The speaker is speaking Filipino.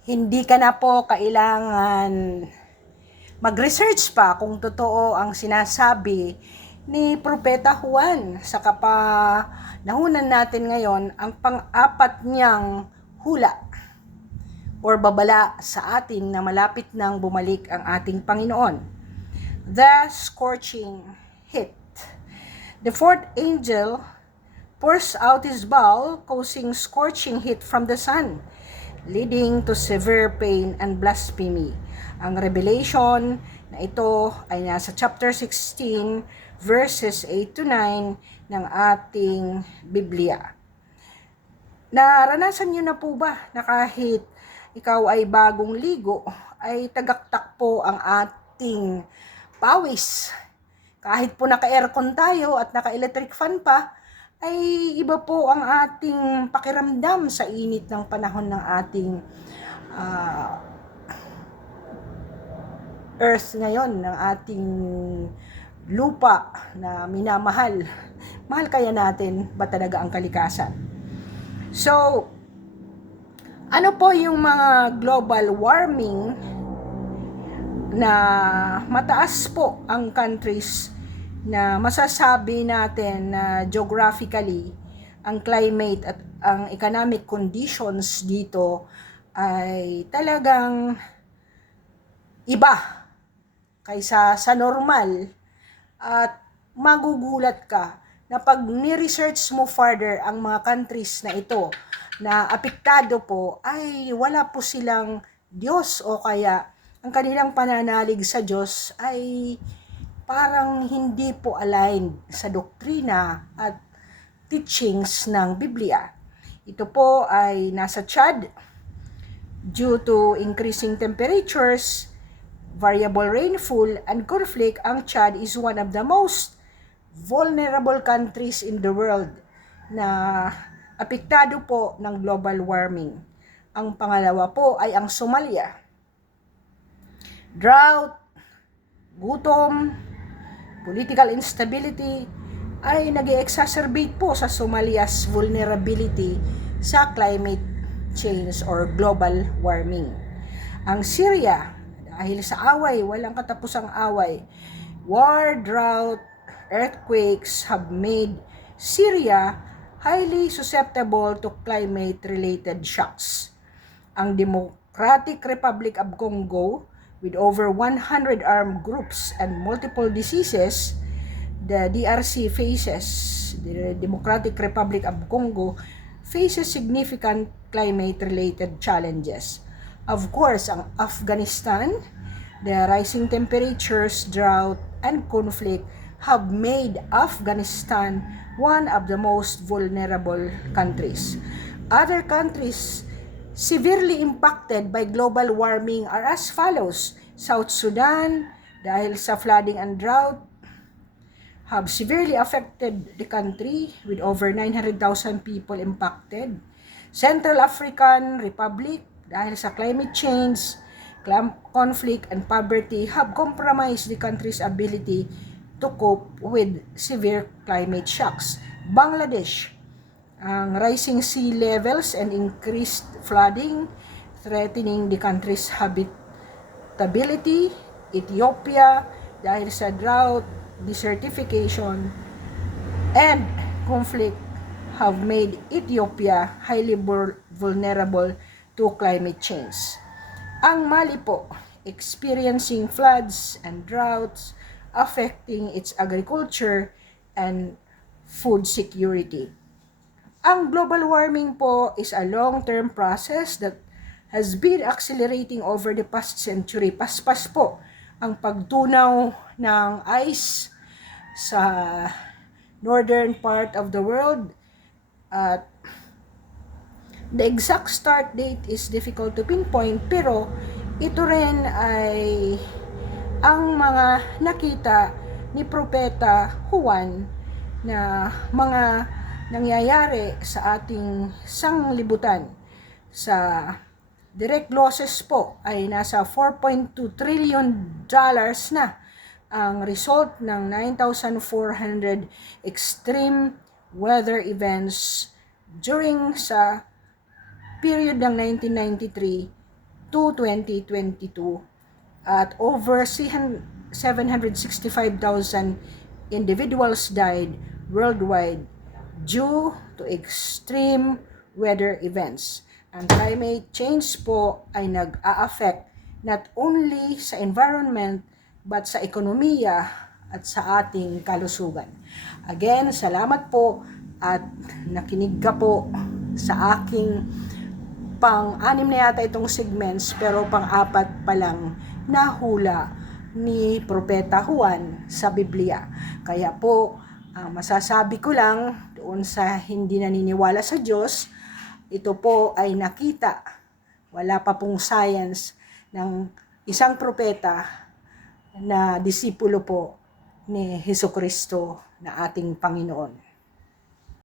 Hindi ka na po kailangan mag-research pa kung totoo ang sinasabi ni Propeta Juan sa kapanahunan natin ngayon, ang pang-apat niyang hula or babala sa atin na malapit nang bumalik ang ating Panginoon. The scorching heat. The fourth angel pours out his bowl, causing scorching heat from the sun, leading to severe pain and blasphemy. Ang revelation na ito ay nasa chapter 16, verses 8 to 9 ng ating Biblia. Naranasan niyo na po ba na kahit ikaw ay bagong ligo, ay tagaktak po ang ating pawis? Kahit po naka-aircon tayo at naka-electric fan pa, ay iba po ang ating pakiramdam sa init ng panahon ng ating earth ngayon, ng ating lupa na minamahal. Mahal kaya natin ba talaga ang kalikasan? So, ano po yung mga global warming na mataas po ang countries na masasabi natin na geographically ang climate at ang economic conditions dito ay talagang iba kaysa sa normal, at magugulat ka na pag ni-research mo further ang mga countries na ito na apektado po, ay wala po silang Diyos, o kaya ang kanilang pananalig sa Diyos ay parang hindi po aligned sa doktrina at teachings ng Biblia. Ito po ay nasa Chad. Due to increasing temperatures, variable rainfall, and conflict, ang Chad is one of the most vulnerable countries in the world na apektado po ng global warming. Ang pangalawa po ay ang Somalia. Drought, gutom, political instability ay nag-exacerbate po sa Somalia's vulnerability sa climate change or global warming. Ang Syria, dahil sa away, walang katapusang away, war, drought, earthquakes have made Syria highly susceptible to climate-related shocks. Ang Democratic Republic of Congo, with over 100 armed groups and multiple diseases, the Democratic Republic of Congo, faces significant climate-related challenges. Of course, ang Afghanistan, the rising temperatures, drought, and conflict have made Afghanistan one of the most vulnerable countries. Other countries severely impacted by global warming are as follows. South Sudan, dahil sa flooding and drought, have severely affected the country with over 900,000 people impacted. Central African Republic, dahil sa climate change, conflict, and poverty, have compromised the country's ability to cope with severe climate shocks. Bangladesh, ang rising sea levels and increased flooding threatening the country's habitability. Ethiopia, dahil sa drought, desertification, and conflict, have made Ethiopia highly vulnerable to climate change. Ang Mali po, experiencing floods and droughts affecting its agriculture and food security. Ang global warming po is a long-term process that has been accelerating over the past century. Paspas po ang pagtunaw ng ice sa northern part of the world, at the exact start date is difficult to pinpoint, pero ito rin ay ang mga nakita ni Propeta Juan na mga nangyayari sa ating sanglibutan. Sa direct losses po ay nasa $4.2 trillion na ang result ng 9,400 extreme weather events during sa period ng 1993 to 2022 at over 765,000 individuals died worldwide due to extreme weather events. Ang climate change po ay nag-a-affect not only sa environment but sa ekonomiya at sa ating kalusugan. Again, salamat po at nakinig ka po sa aking pang-anim na yata itong segments pero pang-apat pa lang na hula ni Propeta Juan sa Biblia. Kaya po, masasabi ko lang doon sa hindi naniniwala sa Diyos, ito po ay nakita, wala pa pong science ng isang propeta na disipulo po ni Hesukristo na ating Panginoon.